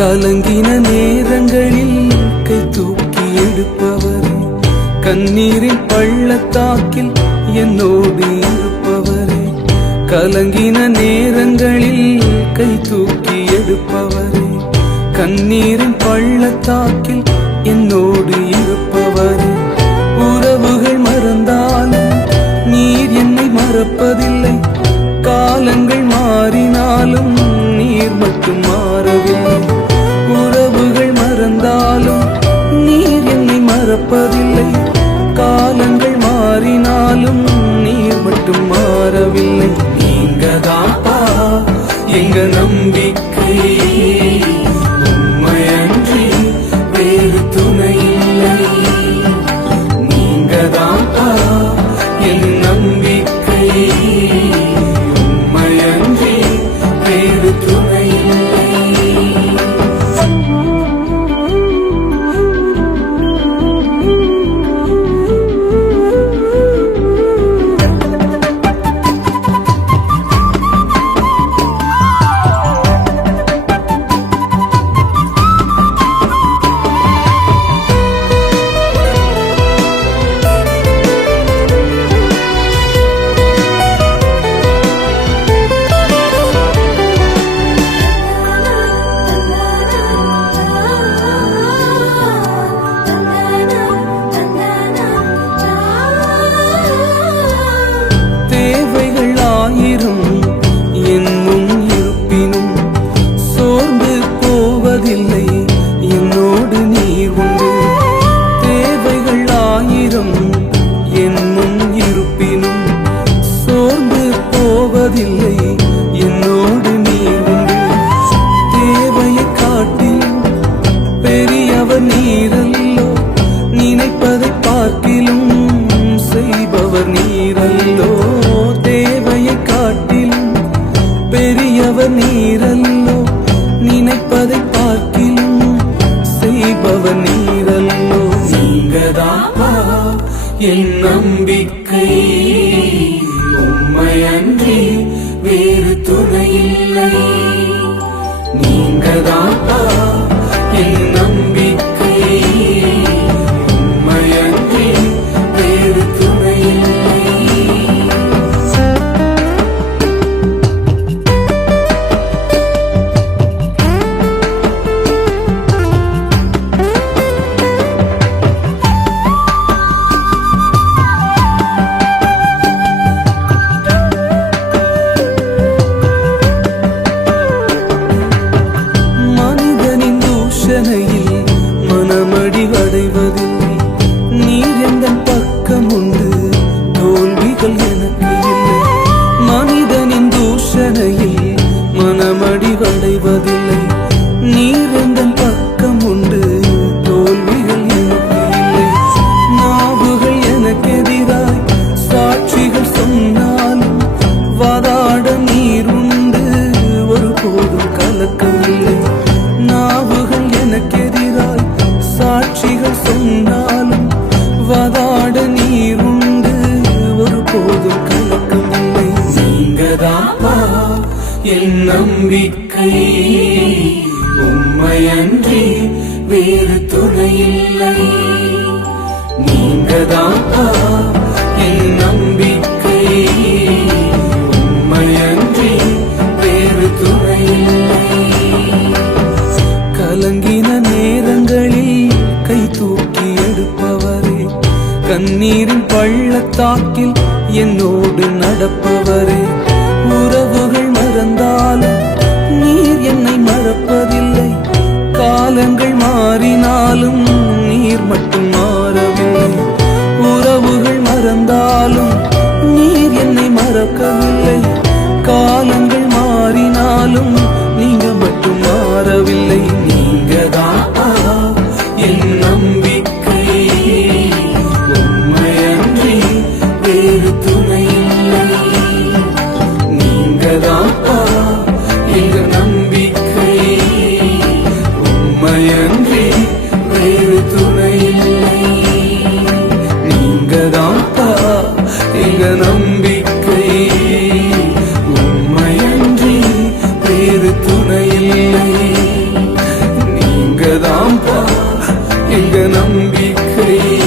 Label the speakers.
Speaker 1: கலங்கின நேரங்களில் கை தூக்கி எடுப்பவர். கண்ணீரின் பள்ளத்தாக்கில் என்னோடு இருப்பவரே. கலங்கின நேரங்களில் கை தூக்கி எடுப்பவரே. கண்ணீரின் பள்ளத்தாக்கில் என்னோடு இருப்பவரே. உறவுகள் மறந்தாலும் நீர் என்னை மறப்பதில்லை. காலங்கள் மாறினாலும் நீர் மட்டும்? என் நம்பிக்கை உண்மையன்றி வேறு துணை இல்லை. நீங்கதாப்பா போவதில்லை நீர் எந்த பக்கம் உண்டு. தோல்விகள் எனக்கு இல்லை. நாவுகள் எனக்கு எதிராய் சாட்சிகள் சொன்னாலும் வாதாட நீர் உண்டு. ஒரு போதும் கலக்கமில்லை நாவுகள் எனக்கு எதிராய் சாட்சிகள் சொன்னாலும் வாதாட நீர் உண்டு. ஒரு போதும் கலக்கமில்லை நீங்கதாப்பா என் நம்பிக்கை. உண்மையன்றி வேறு துணை இல்லை நீங்கதாப்பா என் நம்பிக்கை. உண்மையன்றி வேறு துணை இல்லை கலங்கின நேரங்களில் கை தூக்கி எடுப்பவரே கண்ணீரின் பள்ளத்தாக்கில் என்னோடு நடப்பவரே உறவுகள் மறந்தாலும் என்னை மறப்பதில்லை. காலங்கள் மாறினாலும் நீங்கதான்ப்பா எங்க நம்பிக்கை.